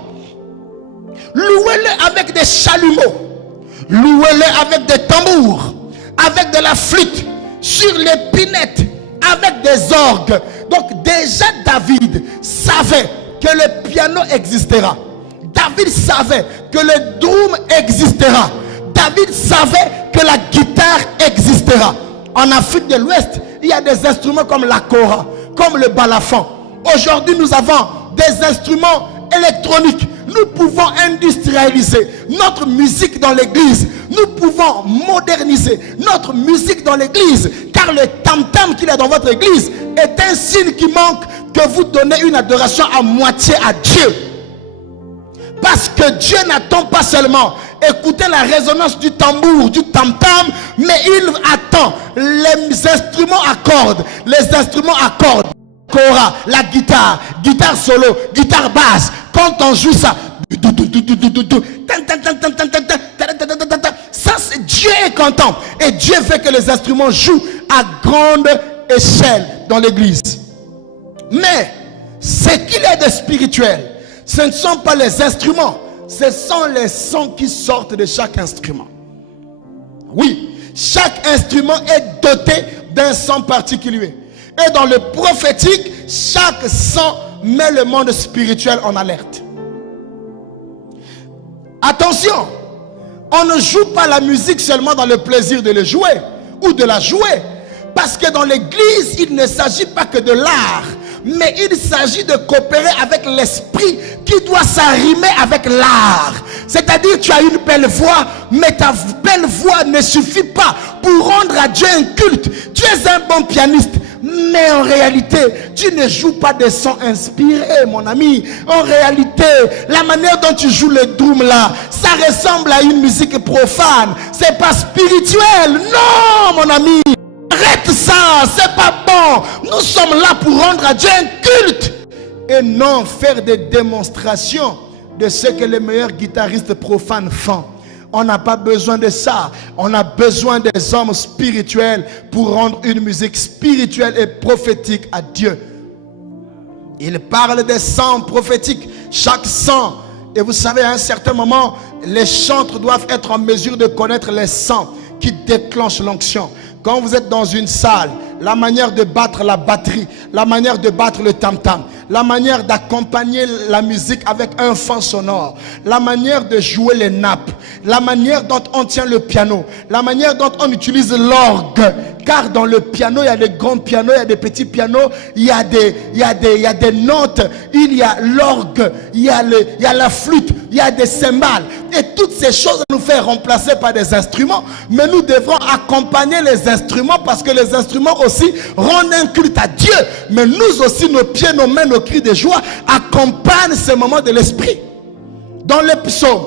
Louez-le avec des chalumeaux. Louez-le avec des tambours, avec de la flûte, sur les pinettes, avec des orgues. Donc déjà David savait que le piano existera. David savait que le drum existera. David savait que la guitare existera. En Afrique de l'Ouest, il y a des instruments comme la kora, comme le balafon. Aujourd'hui, nous avons des instruments électroniques. Nous pouvons industrialiser notre musique dans l'église. Nous pouvons moderniser notre musique dans l'église. Car le tam-tam qu'il y a dans votre église est un signe qui manque que vous donnez une adoration à moitié à Dieu. Parce que Dieu n'attend pas seulement écouter la résonance du tambour, du tam-tam, mais il attend les instruments à cordes. Les instruments à cordes. Kora, la guitare, guitare solo, guitare basse. Quand on joue ça, ça c'est Dieu est content. Et Dieu fait que les instruments jouent à grande échelle dans l'église. Mais ce qu'il y a de spirituel, ce ne sont pas les instruments, ce sont les sons qui sortent de chaque instrument. Oui, chaque instrument est doté d'un son particulier. Et dans le prophétique, chaque son met le monde spirituel en alerte. Attention, on ne joue pas la musique seulement dans le plaisir de le jouer ou de la jouer. Parce que dans l'église, il ne s'agit pas que de l'art, mais il s'agit de coopérer avec l'esprit qui doit s'arrimer avec l'art. C'est-à-dire, tu as une belle voix, mais ta belle voix ne suffit pas pour rendre à Dieu un culte. Tu es un bon pianiste, Mais en réalité, tu ne joues pas des sons inspirés, mon ami. En réalité, la manière dont tu joues le drum là, ça ressemble à une musique profane. C'est pas spirituel. Non, mon ami. Arrête ça, c'est pas bon. Nous sommes là pour rendre à Dieu un culte. Et non faire des démonstrations de ce que les meilleurs guitaristes profanes font. On n'a pas besoin de ça. On a besoin des hommes spirituels pour rendre une musique spirituelle et prophétique à Dieu. Il parle des sons prophétiques. Chaque son. Et vous savez, à un certain moment, les chantres doivent être en mesure de connaître les sons qui déclenchent l'onction. Quand vous êtes dans une salle, la manière de battre la batterie, la manière de battre le tam-tam, la manière d'accompagner la musique avec un fond sonore, la manière de jouer les nappes, la manière dont on tient le piano, la manière dont on utilise l'orgue. Car dans le piano, il y a des grands pianos, il y a des petits pianos, il y a des notes, il y a l'orgue, il y a la flûte, il y a des cymbales. Et toutes ces choses nous font remplacer par des instruments. Mais nous devrons accompagner les instruments parce que les instruments aussi rendent un culte à Dieu. Mais nous aussi, nos pieds, nos mains, nos cris de joie accompagnent ce moment de l'esprit. Dans le psaume,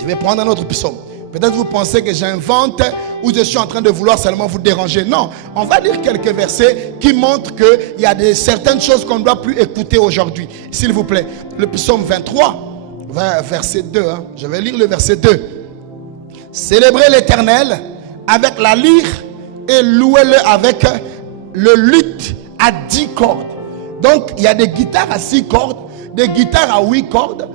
je vais prendre un autre psaume. Peut-être vous pensez que j'invente ou je suis en train de vouloir seulement vous déranger. Non, on va lire quelques versets qui montrent qu'il y a certaines choses qu'on ne doit plus écouter aujourd'hui. S'il vous plaît, le psaume 23, verset 2. Je vais lire le verset 2. Célébrez l'Éternel avec la lyre et louez-le avec le luth à 10 cordes. Donc, il y a des guitares à 6 cordes, des guitares à 8 cordes.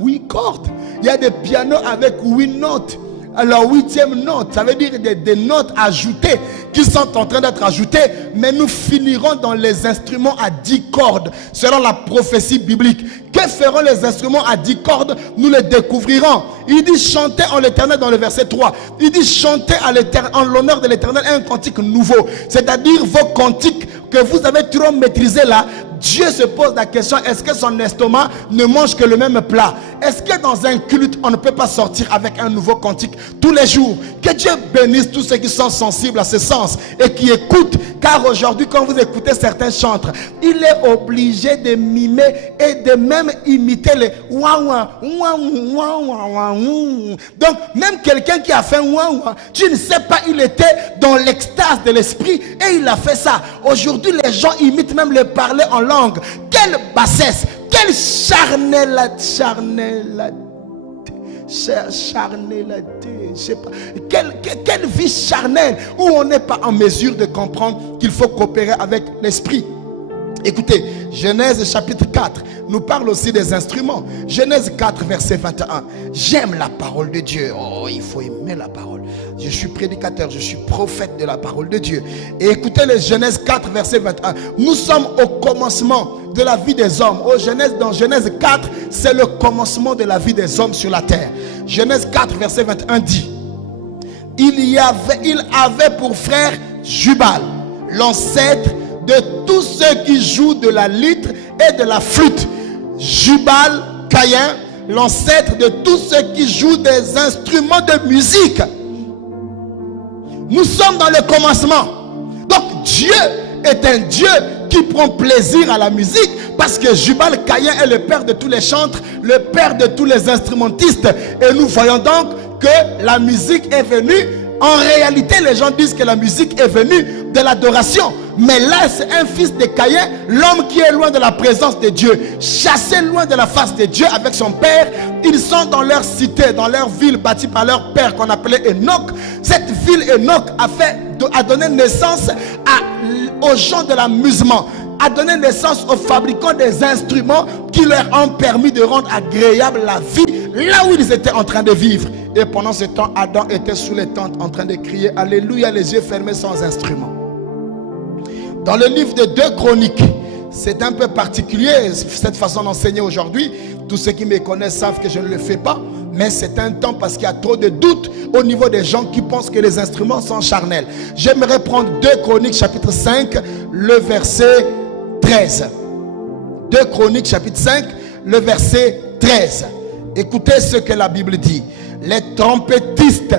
8 cordes. Il y a des pianos avec 8 notes. Alors 8e note, ça veut dire des notes ajoutées qui sont en train d'être ajoutées. Mais nous finirons dans les instruments à 10 cordes selon la prophétie biblique. Que feront les instruments à 10 cordes? Nous les découvrirons. Il dit chanter en l'Éternel dans le verset 3. Il dit chanter en l'honneur de l'Éternel un cantique nouveau. C'est-à-dire vos cantiques que vous avez trop maîtrisés là. Dieu se pose la question, est-ce que son estomac ne mange que le même plat? Est-ce que dans un culte, on ne peut pas sortir avec un nouveau cantique tous les jours? Que Dieu bénisse tous ceux qui sont sensibles à ce sens et qui écoutent. Car aujourd'hui, quand vous écoutez certains chantres, il est obligé de mimer et de même imiter les ouah. Donc, même quelqu'un qui a fait ouah, tu ne sais pas, il était dans l'extase de l'esprit et il a fait ça. Aujourd'hui, les gens imitent même le parler en langue. Quelle bassesse, quelle charnelité, je sais pas, quelle vie charnelle où on n'est pas en mesure de comprendre qu'il faut coopérer avec l'esprit. Écoutez, Genèse chapitre 4 nous parle aussi des instruments. Genèse 4 verset 21. J'aime la parole de Dieu. Oh, il faut aimer la parole. Je suis prédicateur, je suis prophète de la parole de Dieu. Et écoutez le Genèse 4 verset 21. Nous sommes au commencement de la vie des hommes. Dans Genèse 4, c'est le commencement de la vie des hommes sur la terre. Genèse 4 verset 21 dit: il avait pour frère Jubal, l'ancêtre de tous ceux qui jouent de la lyre et de la flûte. Jubal, Caïn, l'ancêtre de tous ceux qui jouent des instruments de musique. Nous sommes dans le commencement. Donc Dieu est un Dieu qui prend plaisir à la musique, parce que Jubal, Caïn est le père de tous les chantres, le père de tous les instrumentistes. Et nous voyons donc que la musique est venue. En réalité, les gens disent que la musique est venue de l'adoration. Mais là, c'est un fils de Caïn, l'homme qui est loin de la présence de Dieu, chassé loin de la face de Dieu avec son père. Ils sont dans leur cité, dans leur ville bâtie par leur père qu'on appelait Enoch. Cette ville Enoch a donné naissance aux gens de l'amusement, a donné naissance aux fabricants des instruments qui leur ont permis de rendre agréable la vie là où ils étaient en train de vivre. Et pendant ce temps, Adam était sous les tentes en train de crier Alléluia, les yeux fermés, sans instrument. Dans le livre de 2 Chroniques, c'est un peu particulier cette façon d'enseigner aujourd'hui. Tous ceux qui me connaissent savent que je ne le fais pas. Mais c'est un temps parce qu'il y a trop de doutes au niveau des gens qui pensent que les instruments sont charnels. J'aimerais prendre 2 Chroniques chapitre 5, le verset 13. 2 Chroniques chapitre 5, le verset 13. Écoutez ce que la Bible dit. Les trompettistes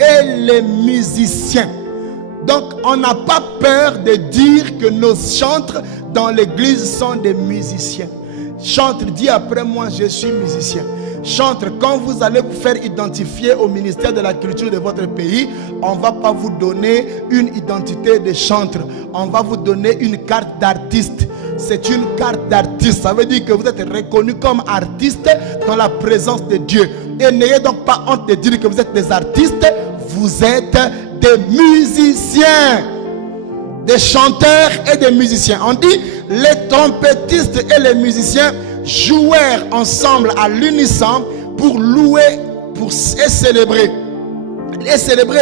et et les musiciens. Donc, on n'a pas peur de dire que nos chantres dans l'église sont des musiciens. Chantre, dis après moi, je suis musicien. Chantre, quand vous allez vous faire identifier au ministère de la culture de votre pays, on ne va pas vous donner une identité de chantre. On va vous donner une carte d'artiste. C'est une carte d'artiste. Ça veut dire que vous êtes reconnu comme artiste dans la présence de Dieu. Et n'ayez donc pas honte de dire que vous êtes des artistes. Vous êtes des musiciens, des chanteurs et des musiciens. On dit les trompettistes et les musiciens jouèrent ensemble à l'unisson pour louer et célébrer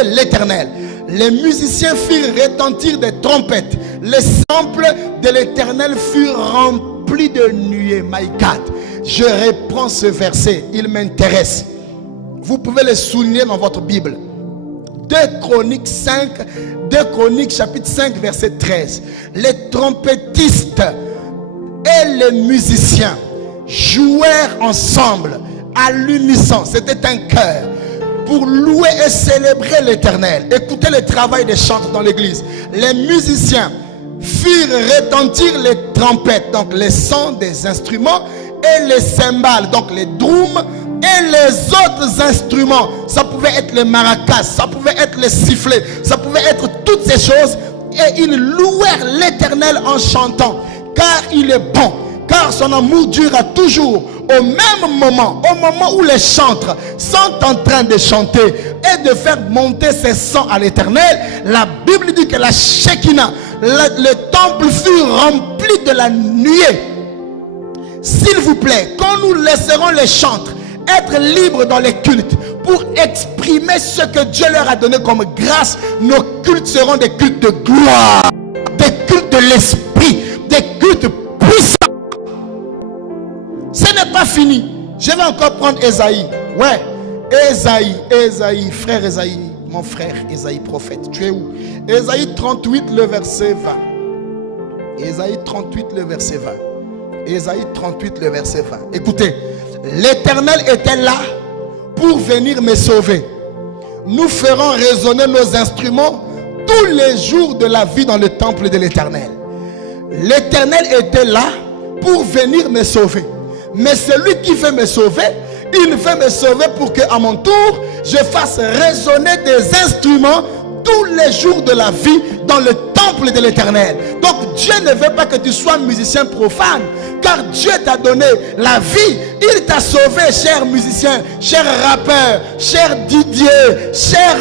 l'Éternel. Les musiciens firent retentir des trompettes. Les temples de l'Éternel furent remplis de nuées. My God, je reprends ce verset, il m'intéresse. Vous pouvez le souligner dans votre Bible. 2 Chroniques chapitre 5 verset 13. Les trompettistes et les musiciens jouèrent ensemble à l'unisson. C'était un chœur pour louer et célébrer l'Éternel. Écoutez le travail des chantres dans l'église. Les musiciens firent retentir les trompettes, donc les sons des instruments, et les cymbales, donc les drums, et les autres instruments. Ça pouvait être les maracas, ça pouvait être les sifflets, ça pouvait être toutes ces choses. Et ils louèrent l'Éternel en chantant, car il est bon, car son amour durera toujours. Au même moment, au moment où les chantres sont en train de chanter et de faire monter ces sons à l'Éternel, la Bible dit que la Shekinah, le temple fut rempli de la nuée. S'il vous plaît, quand nous laisserons les chantres être libres dans les cultes pour exprimer ce que Dieu leur a donné comme grâce, nos cultes seront des cultes de gloire, des cultes de l'esprit, des cultes puissants. Ce n'est pas fini. Je vais encore prendre Ésaïe. Ouais, Ésaïe, frère Ésaïe, mon frère Ésaïe, prophète. Tu es où? Ésaïe 38, le verset 20. Ésaïe 38, le verset 20. Ésaïe 38, le verset 20. Écoutez, l'Éternel était là pour venir me sauver. Nous ferons résonner nos instruments tous les jours de la vie dans le temple de l'Éternel. L'Éternel était là pour venir me sauver. Mais celui qui veut me sauver, il veut me sauver pour qu'à mon tour, je fasse résonner des instruments tous les jours de la vie dans le temple de l'Éternel. Donc Dieu ne veut pas que tu sois musicien profane, car Dieu t'a donné la vie. Il t'a sauvé, cher musicien, cher rappeur, cher Didier, cher...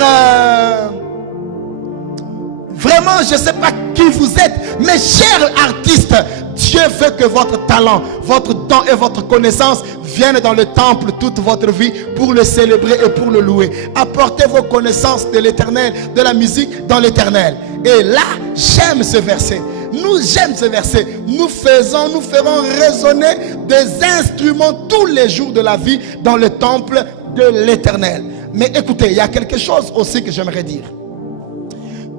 Vraiment, je ne sais pas qui vous êtes, mais cher artiste, Dieu veut que votre talent, votre don et votre connaissance viennent dans le temple toute votre vie pour le célébrer et pour le louer. Apportez vos connaissances de l'Éternel, de la musique dans l'Éternel. Et là, j'aime ce verset. J'aime ce verset. Nous ferons résonner des instruments tous les jours de la vie dans le temple de l'Éternel. Mais écoutez, il y a quelque chose aussi que j'aimerais dire.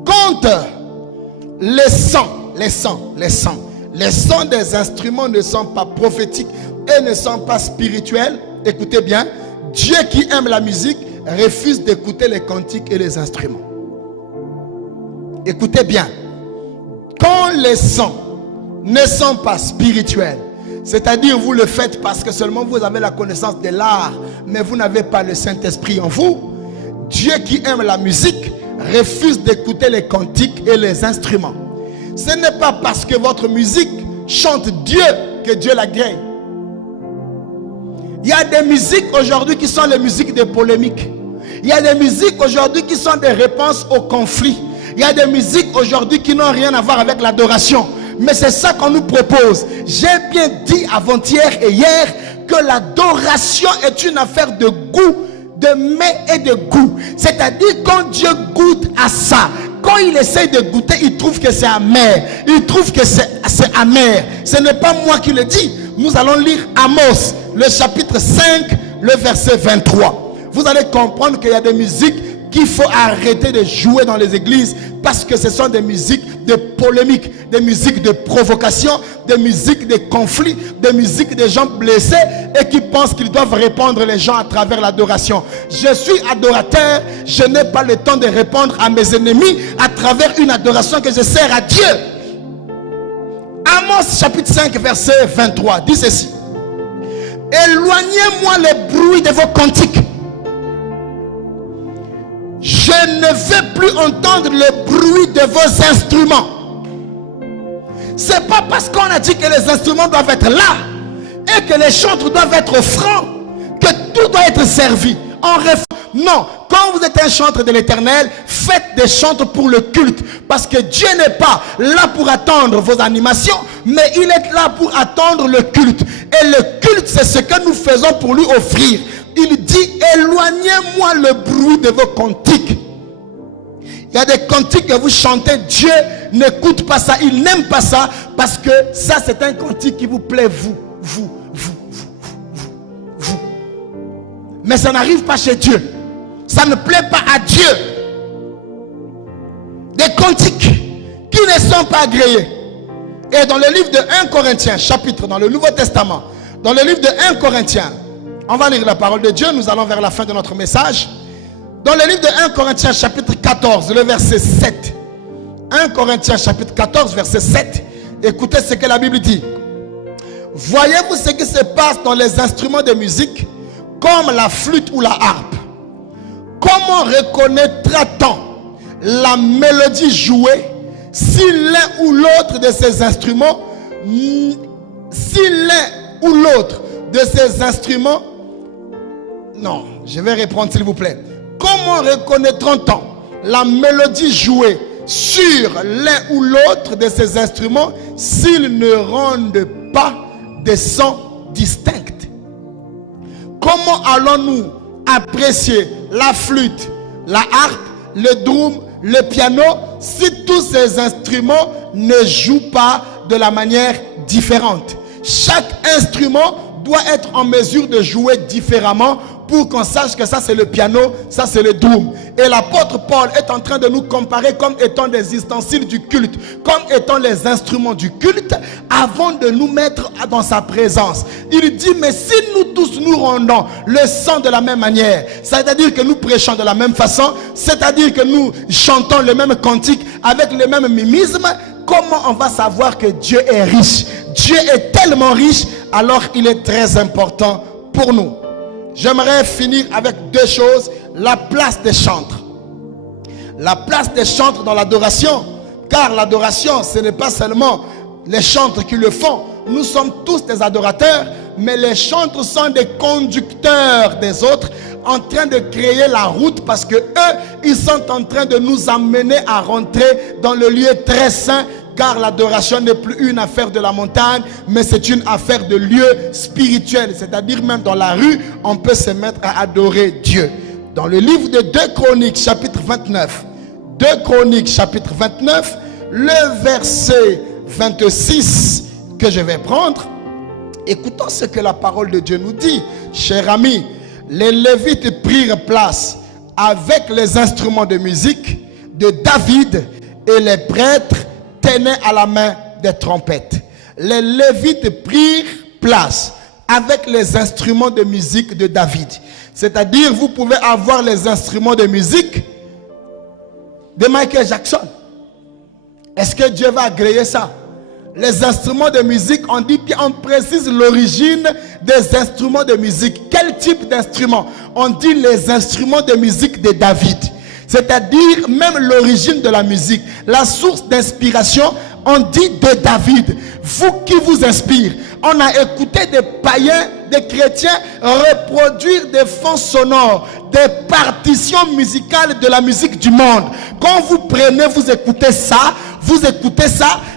Quand les sons des instruments ne sont pas prophétiques et ne sont pas spirituels, écoutez bien, Dieu qui aime la musique refuse d'écouter les cantiques et les instruments. Écoutez bien, quand les sons ne sont pas spirituels, c'est-à-dire vous le faites parce que seulement vous avez la connaissance de l'art, mais vous n'avez pas le Saint-Esprit en vous, Dieu qui aime la musique refuse d'écouter les cantiques et les instruments. Ce n'est pas parce que votre musique chante Dieu que Dieu la gagne. Il y a des musiques aujourd'hui qui sont les musiques de polémique. Il y a des musiques aujourd'hui qui sont des réponses aux conflits. Il y a des musiques aujourd'hui qui n'ont rien à voir avec l'adoration. Mais c'est ça qu'on nous propose. J'ai bien dit avant-hier et hier que l'adoration est une affaire de goût, de mets et de goût. C'est-à-dire quand Dieu goûte à ça, quand il essaye de goûter, il trouve que c'est amer. Il trouve que c'est amer. Ce n'est pas moi qui le dis. Nous allons lire Amos, le chapitre 5, le verset 23. Vous allez comprendre qu'il y a des musiques qu'il faut arrêter de jouer dans les églises parce que ce sont des musiques de polémiques, des musiques de provocation, des musiques de conflits, des musiques de gens blessés et qui pensent qu'ils doivent répondre les gens à travers l'adoration. Je suis adorateur, je n'ai pas le temps de répondre à mes ennemis à travers une adoration que je sers à Dieu. Amos chapitre 5 verset 23 dit ceci: éloignez-moi le bruit de vos cantiques. Je ne veux plus entendre le bruit de vos instruments. C'est pas parce qu'on a dit que les instruments doivent être là et que les chantres doivent être francs que tout doit être servi. Non, quand vous êtes un chantre de l'Éternel, faites des chantres pour le culte. Parce que Dieu n'est pas là pour attendre vos animations, mais il est là pour attendre le culte. Et le culte, c'est ce que nous faisons pour lui offrir. Il dit, éloignez-moi le bruit de vos cantiques. Il y a des cantiques que vous chantez, Dieu n'écoute pas ça, il n'aime pas ça, parce que ça c'est un cantique qui vous plaît, vous. Mais ça n'arrive pas chez Dieu. Ça ne plaît pas à Dieu. Des cantiques qui ne sont pas agréés. Et dans le livre de 1 Corinthiens, chapitre dans le Nouveau Testament, dans le livre de 1 Corinthiens, on va lire la parole de Dieu, nous allons vers la fin de notre message. Dans le livre de 1 Corinthiens chapitre 14, le verset 7. 1 Corinthiens chapitre 14, verset 7. Écoutez ce que la Bible dit. Voyez-vous ce qui se passe dans les instruments de musique, comme la flûte ou la harpe? Comment reconnaîtra-t-on la mélodie jouée si l'un ou l'autre de ces instruments, non, je vais répondre s'il vous plaît. Comment reconnaîtra-t-on la mélodie jouée sur l'un ou l'autre de ces instruments s'ils ne rendent pas des sons distincts? Comment allons-nous apprécier la flûte, la harpe, le drum, le piano si tous ces instruments ne jouent pas de la manière différente? Chaque instrument doit être en mesure de jouer différemment pour qu'on sache que ça c'est le piano, ça c'est le drum. Et l'apôtre Paul est en train de nous comparer comme étant des ustensiles du culte, comme étant les instruments du culte, avant de nous mettre dans sa présence. Il dit, mais si nous tous nous rendons le son de la même manière, c'est-à-dire que nous prêchons de la même façon, c'est-à-dire que nous chantons le même cantique avec le même mimisme, comment on va savoir que Dieu est riche? Dieu est tellement riche, alors il est très important pour nous. J'aimerais finir avec deux choses. La place des chantres. La place des chantres dans l'adoration. Car l'adoration, ce n'est pas seulement les chantres qui le font. Nous sommes tous des adorateurs, mais les chantres sont des conducteurs des autres, en train de créer la route, parce que eux, ils sont en train de nous amener à rentrer dans le lieu très saint. Car l'adoration n'est plus une affaire de la montagne, mais c'est une affaire de lieu spirituel. C'est-à-dire même dans la rue, on peut se mettre à adorer Dieu. Dans le livre de 2 Chroniques, chapitre 29, 2 Chroniques, chapitre 29, le verset 26 que je vais prendre, écoutons ce que la parole de Dieu nous dit. Chers amis, les Lévites prirent place avec les instruments de musique de David et les prêtres tenaient à la main des trompettes. Les Lévites prirent place avec les instruments de musique de David. C'est-à-dire, vous pouvez avoir les instruments de musique de Michael Jackson. Est-ce que Dieu va agréer ça? Les instruments de musique, on dit bien, on précise l'origine des instruments de musique. Quel type d'instrument? On dit les instruments de musique de David. C'est-à-dire même l'origine de la musique, la source d'inspiration, on dit de David. Vous qui vous inspire? On a écouté des païens, des chrétiens reproduire des fonds sonores, des partitions musicales de la musique du monde. Quand vous prenez, vous écoutez ça,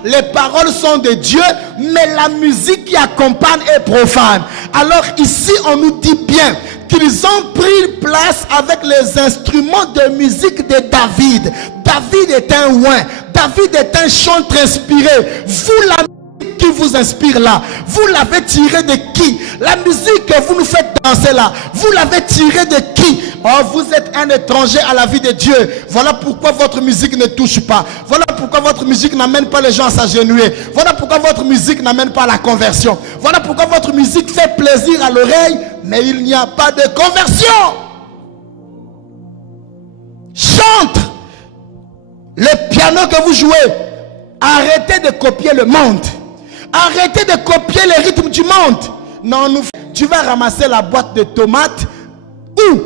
les paroles sont de Dieu, mais la musique qui accompagne est profane. Alors ici, on nous dit bien qu'ils ont pris place avec les instruments de musique de David. David est un oin. David est un chantre inspiré. Vous, la musique qui vous inspire là, vous l'avez tiré de qui? La musique que vous nous faites danser là, vous l'avez tiré de qui? Oh, vous êtes un étranger à la vie de Dieu. Voilà pourquoi votre musique ne touche pas. Voilà pourquoi votre musique n'amène pas les gens à s'agenouiller. Voilà pourquoi votre musique n'amène pas à la conversion. Voilà pourquoi votre musique fait plaisir à l'oreille, mais il n'y a pas de conversion. Chante le piano que vous jouez. Arrêtez de copier le monde. Arrêtez de copier les rythmes du monde. Non, tu vas ramasser la boîte de tomates ou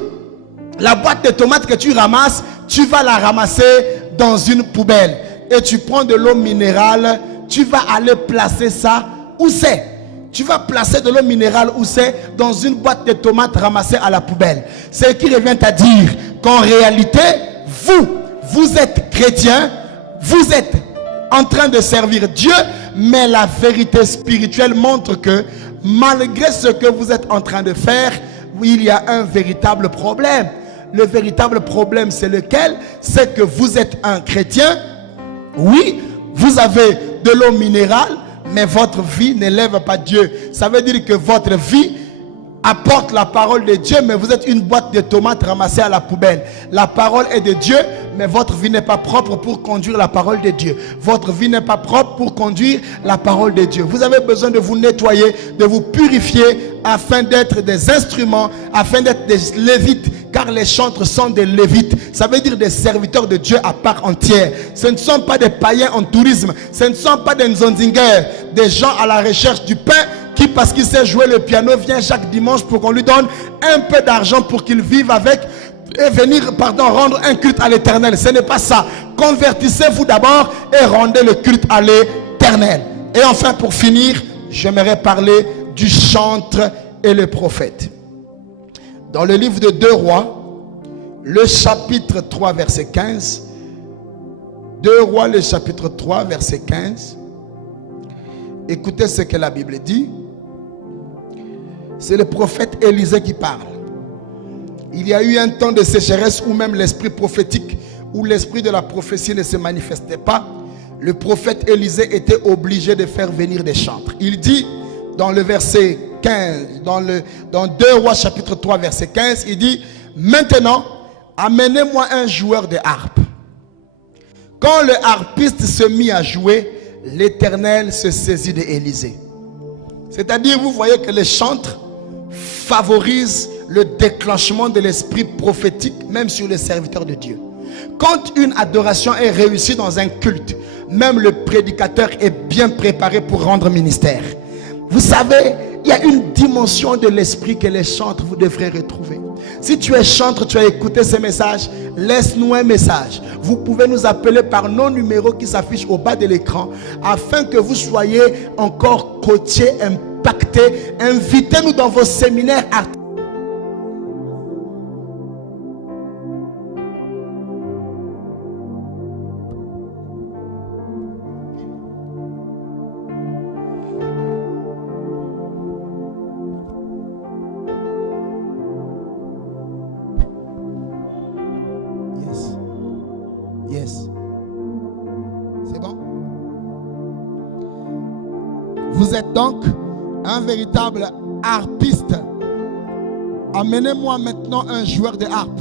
la boîte de tomates que tu ramasses, tu vas la ramasser dans une poubelle. Et tu prends de l'eau minérale, tu vas aller placer ça où c'est? Tu vas placer de l'eau minérale où c'est? Dans une boîte de tomates ramassée à la poubelle. Ce qui revient à dire qu'en réalité, vous êtes chrétien, vous êtes en train de servir Dieu, mais la vérité spirituelle montre que malgré ce que vous êtes en train de faire, il y a un véritable problème. Le véritable problème, c'est lequel? C'est que vous êtes un chrétien. Oui, vous avez de l'eau minérale, mais votre vie n'élève pas Dieu. Ça veut dire que votre vie apporte la parole de Dieu, mais vous êtes une boîte de tomates ramassée à la poubelle. La parole est de Dieu, mais votre vie n'est pas propre pour conduire la parole de Dieu. Votre vie n'est pas propre pour conduire la parole de Dieu. Vous avez besoin de vous nettoyer, de vous purifier, afin d'être des instruments, afin d'être des lévites, car les chantres sont des lévites. Ça veut dire des serviteurs de Dieu à part entière. Ce ne sont pas des païens en tourisme, ce ne sont pas des nzonzingers, des gens à la recherche du pain, qui parce qu'il sait jouer le piano vient chaque dimanche pour qu'on lui donne un peu d'argent pour qu'il vive avec et venir rendre un culte à l'Éternel. Ce n'est pas ça. Convertissez-vous d'abord et rendez le culte à l'Éternel. Et enfin, pour finir, j'aimerais parler du chantre et le prophète. Dans le livre de 2 Rois, le chapitre 3 verset 15, 2 Rois le chapitre 3 verset 15, écoutez ce que la Bible dit. C'est le prophète Élisée qui parle. Il y a eu un temps de sécheresse où même l'esprit prophétique, où l'esprit de la prophétie ne se manifestait pas. Le prophète Élisée était obligé de faire venir des chantres. Il dit dans le verset 15, dans 2 Rois chapitre 3 verset 15, il dit: maintenant, amenez-moi un joueur de harpe. Quand le harpiste se mit à jouer, l'Éternel se saisit d'Élisée. C'est-à-dire, vous voyez que les chantres favorisent le déclenchement de l'esprit prophétique, même sur les serviteurs de Dieu. Quand une adoration est réussie dans un culte, même le prédicateur est bien préparé pour rendre ministère. Vous savez, il y a une dimension de l'esprit que les chantres vous devrez retrouver. Si tu es chantre, tu as écouté ce message, laisse-nous un message. Vous pouvez nous appeler par nos numéros qui s'affichent au bas de l'écran, afin que vous soyez encore coachés, impactés. Invitez-nous dans vos séminaires artistiques. C'est bon? Vous êtes donc un véritable harpiste. Amenez-moi maintenant un joueur de harpe.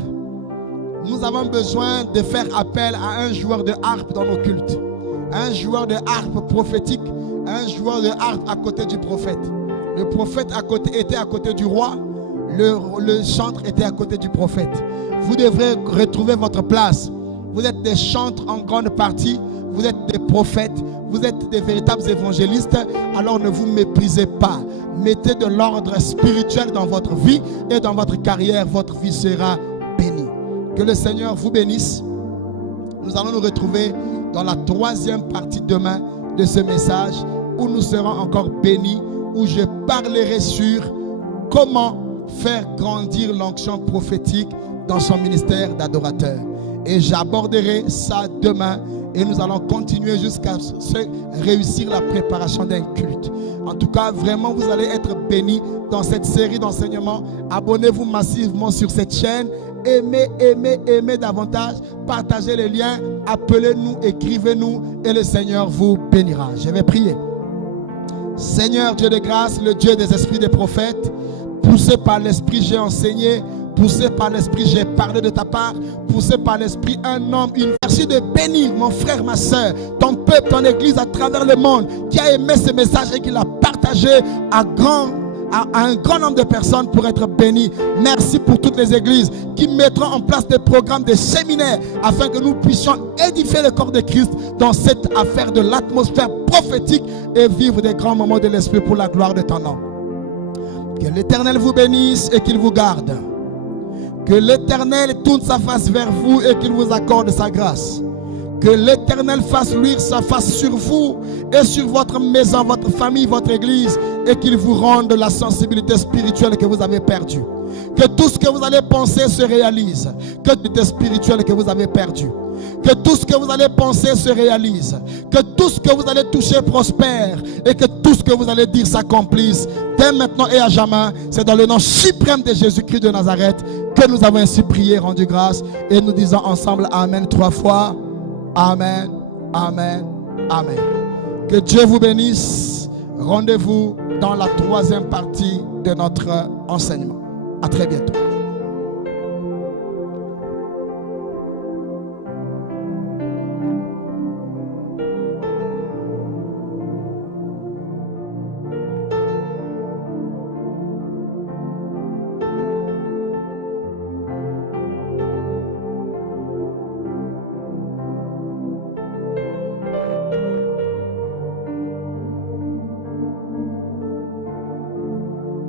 Nous avons besoin de faire appel à un joueur de harpe dans nos cultes. Un joueur de harpe prophétique, un joueur de harpe à côté du prophète. Le prophète était à côté du roi, le chantre était à côté du prophète. Vous devrez retrouver votre place. Vous êtes des chantres en grande partie, vous êtes des prophètes, vous êtes des véritables évangélistes, alors ne vous méprisez pas. Mettez de l'ordre spirituel dans votre vie et dans votre carrière, votre vie sera bénie. Que le Seigneur vous bénisse. Nous allons nous retrouver dans la 3e partie demain de ce message où nous serons encore bénis, où je parlerai sur comment faire grandir l'onction prophétique dans son ministère d'adorateur. Et j'aborderai ça demain et nous allons continuer jusqu'à réussir la préparation d'un culte. En tout cas, vraiment, vous allez être bénis dans cette série d'enseignements. Abonnez-vous massivement sur cette chaîne. Aimez davantage. Partagez les liens. Appelez-nous, écrivez-nous et le Seigneur vous bénira. Je vais prier. Seigneur Dieu de grâce, le Dieu des esprits des prophètes, poussé par l'Esprit, j'ai enseigné. Poussé par l'Esprit, j'ai parlé de ta part. Poussé par l'Esprit, un homme, une... Merci de bénir mon frère, ma soeur, ton peuple, ton église à travers le monde, qui a aimé ce message et qui l'a partagé à un grand nombre de personnes pour être béni. Merci pour toutes les églises qui mettront en place des programmes, des séminaires, afin que nous puissions édifier le corps de Christ dans cette affaire de l'atmosphère prophétique et vivre des grands moments de l'Esprit pour la gloire de ton nom. Que l'Éternel vous bénisse et qu'il vous garde. Que l'Éternel tourne sa face vers vous et qu'il vous accorde sa grâce. Que l'Éternel fasse luire sa face sur vous et sur votre maison, votre famille, votre église, et qu'il vous rende la sensibilité spirituelle que vous avez perdue. Que tout ce que vous allez penser se réalise. Que tout est spirituel que vous avez perdu. Que tout ce que vous allez penser se réalise. Que tout ce que vous allez toucher prospère. Et que tout ce que vous allez dire s'accomplisse. Dès maintenant et à jamais. C'est dans le nom suprême de Jésus-Christ de Nazareth que nous avons ainsi prié, rendu grâce. Et nous disons ensemble Amen 3 fois. Amen, Amen, Amen. Que Dieu vous bénisse. Rendez-vous dans la 3e partie de notre enseignement. À très bientôt.